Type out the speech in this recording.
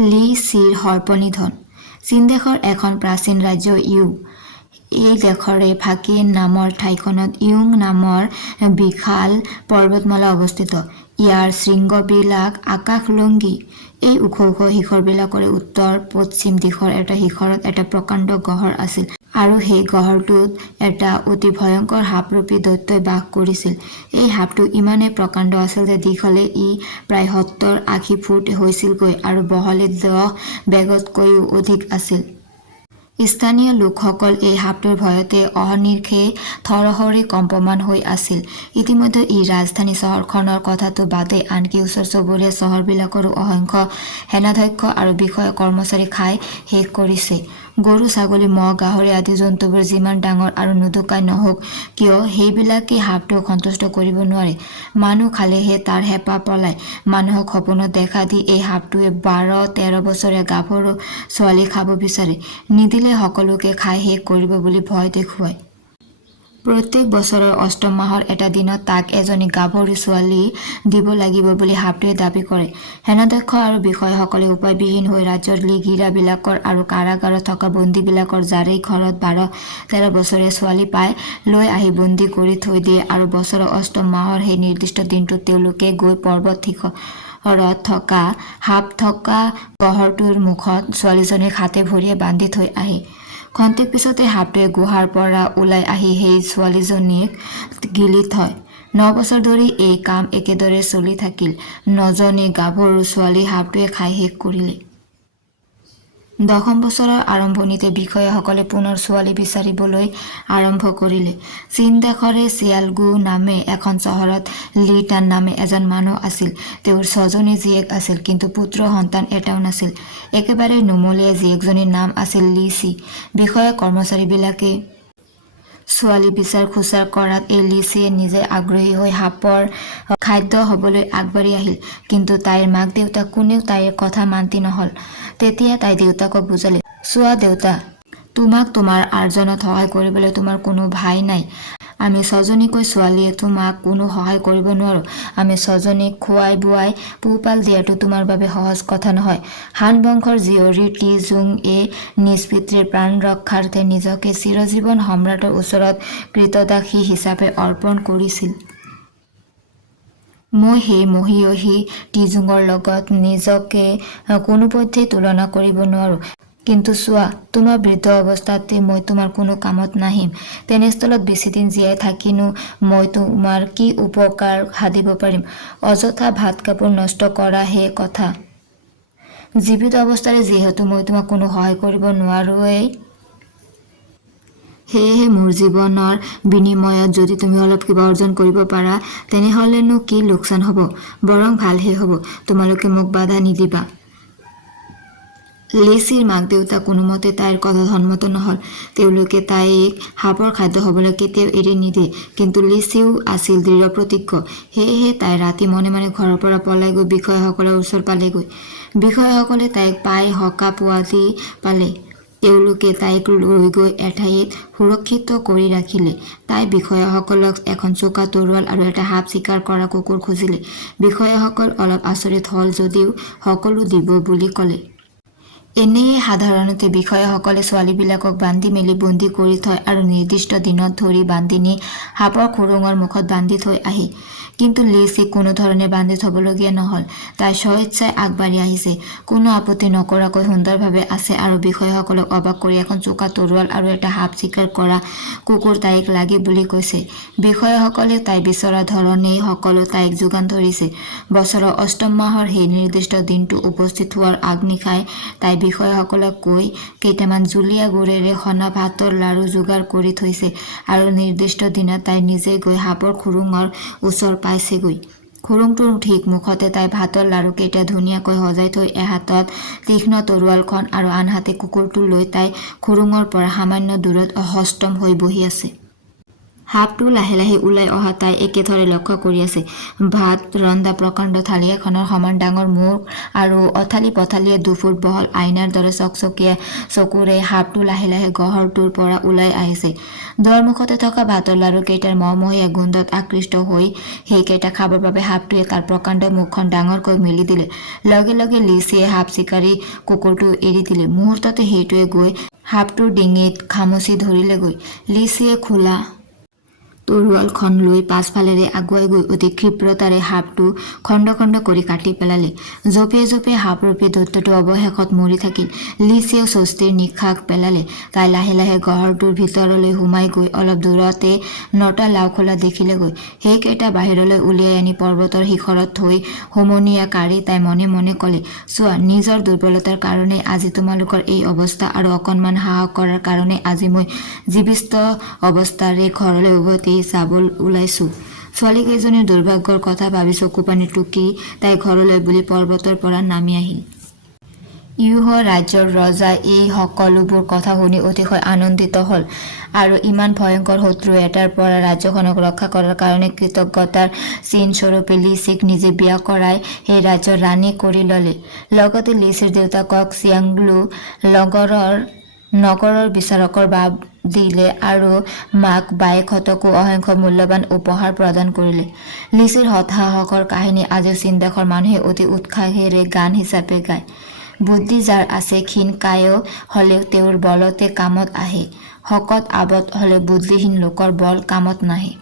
লি চিৰ সৰ্পনিধন। চীন দেশৰ এখন প্ৰাচীন ৰাজ্য ইউ। এই দেশৰে ফাকিন নামৰ ঠাইখনত ইউং নামৰ বিশাল পৰ্বতমালা অৱস্থিত। ইয়াৰ শৃংগবিলাক আকাশলংঘী। এই ওখ ওখ শিখৰবিলাকৰে উত্তৰ পশ্চিম দিশৰ এটা শিখৰত এটা প্ৰকাণ্ড গহ্বৰ আছিল আৰু সেই গহ্বৰটোত এটা অতি ভয়ংকৰ সাপৰূপী দৈত্যই বাস কৰিছিল। এই সাপটো ইমানেই প্ৰকাণ্ড আছিল যে দীঘলে ই প্ৰায় 70-80 ফুট হৈছিলগৈ আৰু বহলে 10 বেগতকৈও অধিক আছিল। স্থানীয় লোকসকল এই সাপটোৰ ভয়তে অহৰ্নিশে থৰথৰি কম্পমান হৈ আছিল। ইতিমধ্যে ই ৰাজধানী চহৰখনৰ কথাটো বাদেই আনকি ওচৰ চুবুৰীয়া চহৰবিলাকৰো অসংখ্য সেনাধ্যক্ষ আৰু বিষয়া কৰ্মচাৰী খাই শেষ কৰিছে। গৰু ছাগলী মহ গাহৰি আদি জন্তুবোৰ যিমান ডাঙৰ আৰু নুদুকাই নহওক কিয় সেইবিলাকে সাপটোক সন্তুষ্ট কৰিব নোৱাৰে। মানুহ খালেহে তাৰ হেঁপাহ পলায়। মানুহক সপোনত দেখা দি এই সাপটোৱে 12-13 বছৰীয়া গাভৰু ছোৱালী খাব বিচাৰে। নিদিলে সকলোকে খাই শেষ কৰিব বুলি ভয় দেখুৱায়। প্ৰত্যেক বছৰৰ অষ্টম মাহৰ এটা দিনত তাক এজনী গাভৰু ছোৱালী দিব লাগিব বুলি সাপটোৱে দাবী কৰে। সেনাধ্যক্ষ আৰু বিষয়াসকলে উপায়বিহীন হৈ ৰাজ্যৰ লিগিৰাবিলাকৰ আৰু কাৰাগাৰত থকা বন্দীবিলাকৰ যাৰেই ঘৰত 12-13 বছৰীয়া ছোৱালী পায় লৈ আহি বন্দী কৰি থৈ দিয়ে আৰু বছৰৰ অষ্টম মাহৰ সেই নিৰ্দিষ্ট দিনটোত তেওঁলোকে গৈ পৰ্বত শিখৰত থকা সাপ থকা গহ্বৰটোৰ মুখত ছোৱালীজনীক হাতে ভৰিয়ে বান্ধি থৈ আহে। খন্তেক পিছতে সাপটোৱে গুহাৰ পৰা ওলাই আহি সেই ছোৱালীজনীক গিলি থয়। 9 বছৰ ধৰি এই কাম একেদৰে চলি থাকিল। 9জনী গাভৰু ছোৱালী সাপটোৱে খাই শেষ কৰিলে। 10ম বছৰৰ আৰম্ভণিতে বিষয়াসকলে পুনৰ ছোৱালী বিচাৰিবলৈ আৰম্ভ কৰিলে। চীন দেশৰে চিয়ালগু নামে এখন চহৰত লি টান নামে এজন মানুহ আছিল। তেওঁৰ 6জনী জীয়েক আছিল, কিন্তু পুত্ৰ সন্তান এটাও নাছিল। একেবাৰে নুমলীয়া জীয়েকজনীৰ নাম আছিল লি চি। বিষয়া কৰ্মচাৰীবিলাকে ছোৱালী বিচাৰ খোচাৰ কৰাত এই লি চিয়ে নিজে আগ্ৰহী হৈ সাপৰ খাদ্য হবলৈ আগবাঢ়ি আহিল। কিন্তু তাইৰ মাক দেউতাক কোনেও তাইৰ কথা মান্তি নহল। তেতিয়া তাই দেউতাকক বুজালে, চোৱা দেউতা, তোমাক তোমাৰ আৰ্জনত সহায় কৰিবলৈ তোমাৰ কোনো ভাই নাই। আমি 6জনীকৈ ছোৱালীয়ে তোমাক কোনো সহায় কৰিব নোৱাৰো। আমি 6জনীক খুৱাই বুৱাই পোহপাল দিয়াটো তোমাৰ বাবে সহজ কথা নহয়। হান বংশৰ জীয়ৰী টি জুং এ নিজ পিতৃৰ প্ৰাণ ৰক্ষাৰ্থে নিজকে চিৰজীৱন সম্ৰাটৰ ওচৰত কৃতদাসী হিচাপে অৰ্পণ কৰিছিল। মই সেই মহীয়সী টিজুঙৰ লগত নিজকে কোনোপধ্যেই তুলনা কৰিব নোৱাৰো। কিন্তু চোৱা, তোমাৰ বৃদ্ধ অৱস্থাতে মই তোমাৰ কোনো কামত নাহিম। তেনেস্থলত বেছিদিন জীয়াই থাকিনো মই তোমাৰ কি উপকাৰ সাধিব পাৰিম? অযথা ভাত কাপোৰ নষ্ট কৰাহে কথা। জীৱিত অৱস্থাৰে যিহেতু মই তোমাক কোনো সহায় কৰিব নোৱাৰোৱেই, সেয়েহে মোৰ জীৱনৰ বিনিময়ত যদি তুমি অলপ কিবা অৰ্জন কৰিব পাৰা তেনেহলেনো কি লোকচান হব? বৰং ভালহে হব। তোমালোকে মোক বাধা নিদিবা। লি চিৰ মাক দেউতাক কোনোমতে তাইৰ কথাত সন্মত নহল। তেওঁলোকে তাইক সাপৰ খাদ্য হবলৈ কেতিয়াও এৰি নিদিয়ে। কিন্তু লি চিও আছিল দৃঢ় প্ৰতিজ্ঞ। সেয়েহে তাই ৰাতি মনে মনে ঘৰৰ পৰা পলাই গৈ বিষয়াসকলৰ ওচৰ পালেগৈ। বিষয়াসকলে তাইক পাই সকা পোৱালি পালে। তেওঁলোকে তাইক লৈ গৈ এঠাইত সুৰক্ষিত কৰি ৰাখিলে। তাই বিষয়াসকলক এখন চোকা তৰোৱাল আৰু এটা সাপ চিকাৰ কৰা কুকুৰ খুজিলে। বিষয়াসকল অলপ আচৰিত হল যদিও সকলো দিব বুলি কলে। এনেয়ে সাধাৰণতে বিষয়াসকলে ছোৱালীবিলাকক বান্ধি মেলি বন্দী কৰি থয় আৰু নিৰ্দিষ্ট দিনত ধৰি বান্ধি নি সাপৰ খুৰুঙৰ মুখত বান্ধি থৈ আহে। কিন্তু লি চিক কোনো ধৰণে বান্ধি থবলগীয়া নহল। তাই স্বইচ্ছাই আগবাঢ়ি আহিছে, কোনো আপত্তি নকৰাকৈ সুন্দৰভাৱে আছে আৰু বিষয়াসকলক অবাক কৰি এখন চোকা তৰোৱাল আৰু এটা সাপ চিকাৰ কৰা কুকুৰ তাইক লাগে বুলি কৈছে। বিষয়াসকলে তাই বিচৰা ধৰণেই সকলো তাইক যোগান ধৰিছে। বছৰৰ অষ্টম মাহৰ সেই নিৰ্দিষ্ট দিনটো উপস্থিত হোৱাৰ আগনিশাই তাই বিষয়াসকলক কৈ কেইটামান জুলীয়া গুড়েৰে সনা ভাতৰ লাড়ু যোগাৰ কৰি থৈছে আৰু নিৰ্দিষ্ট দিনা তাই নিজে গৈ সাপৰ খুৰুঙৰ ওচৰ পাইছেগৈ। খুৰুংটোৰ ঠিক মুখতে তাই ভাতৰ লাড়ুকেইটা ধুনীয়াকৈ সজাই থৈ এহাতত তীক্ষ্ণ তৰোৱালখন আৰু আনহাতে কুকুৰটো লৈ তাই খুৰুঙৰ পৰা সামান্য দূৰত অসষ্টম হৈ বহি আছে। সাপটো লাহে লাহে ওলাই অহা তাই একেথৰে লক্ষ্য কৰি আছে। ভাত ৰন্ধা প্ৰকাণ্ড থালি এখনৰ সমান ডাঙৰ মুখ আৰু অথালি পথালিয়ে 2 ফুট বহল আইনাৰ দৰে চকচকীয়া চকুৰে সাপটো লাহে লাহে গহৰটোৰ পৰা ওলাই আহিছে। দুৱাৰমুখতে থকা ভাতৰ লাৰু কেইটাৰ মহমহীয়া গোন্ধত আকৃষ্ট হৈ সেইকেইটা খাবৰ বাবে সাপটোৱে তাৰ প্ৰকাণ্ড মুখখন ডাঙৰকৈ মেলি দিলে। লগে লগে লিচিয়ে সাপ চিকাৰী কুকুৰটো এৰি দিলে। মুহূৰ্ততে সেইটোৱে গৈ সাপটোৰ ডিঙিত খামুচি ধৰিলেগৈ। লিচিয়ে খোলা তৰোৱালখন লৈ পাছফালেৰে আগুৱাই গৈ অতি ক্ষীপ্ৰতাৰে সাপটো খণ্ড খণ্ড কৰি কাটি পেলালে। জঁপিয়াই জঁপিয়াই সাপৰূপী দৈত্যটো অৱশেষত মৰি থাকিল। লিচিয়ে স্বস্তিৰ নিশ্বাস পেলালে। তাই লাহে লাহে গহৰটোৰ ভিতৰলৈ সোমাই গৈ অলপ দূৰতে 9টা লাওখোলা দেখিলেগৈ। সেইকেইটা বাহিৰলৈ উলিয়াই আনি পৰ্বতৰ শিখৰত থৈ হুমুনিয়া কাঢ়ি তাই মনে মনে ক'লে, চোৱা, নিজৰ দুৰ্বলতাৰ কাৰণে আজি তোমালোকৰ এই অৱস্থা আৰু অকণমান সাহস কৰাৰ কাৰণে আজি মই জীৱিষ্ট অৱস্থাৰে ঘৰলৈ উভতি যাব ওলাইছো। ছোৱালীকেইজনীৰ দুৰ্ভাগ্যৰ কথা ভাবি চকুপানী টুকি তাই ঘৰলৈ বুলি পৰ্বতৰ পৰা নামি আহিল। ইউহ ৰাজ্যৰ ৰজা এই সকলোবোৰ কথা শুনি অতিশয় আনন্দিত হ'ল আৰু ইমান ভয়ংকৰ শত্ৰু এটাৰ পৰা ৰাজ্যখনক ৰক্ষা কৰাৰ কাৰণে কৃতজ্ঞতাৰ চিনস্বৰূপে লিচিক নিজে বিয়া কৰাই সেই ৰাজ্যৰ ৰাণী কৰি ল'লে। লগতে লিচিৰ দেউতাকক চিয়াংলু নগৰৰ বিচাৰকৰ ভাৱ দিলে আৰু মাক বায়েকহঁতকো অসংখ্য মূল্যৱান উপহাৰ প্ৰদান কৰিলে। লিচিৰ হতাসাহসৰ কাহিনী আজিও চীন দেশৰ মানুহে অতি উৎসাহেৰে গান হিচাপে গায়। বুদ্ধি যাৰ আছে ক্ষীণ কায় হ'লেও তেওঁৰ বলতে কামত আহে, শকত আৱত হ'লে বুদ্ধিহীন লোকৰ বল কামত নাহে।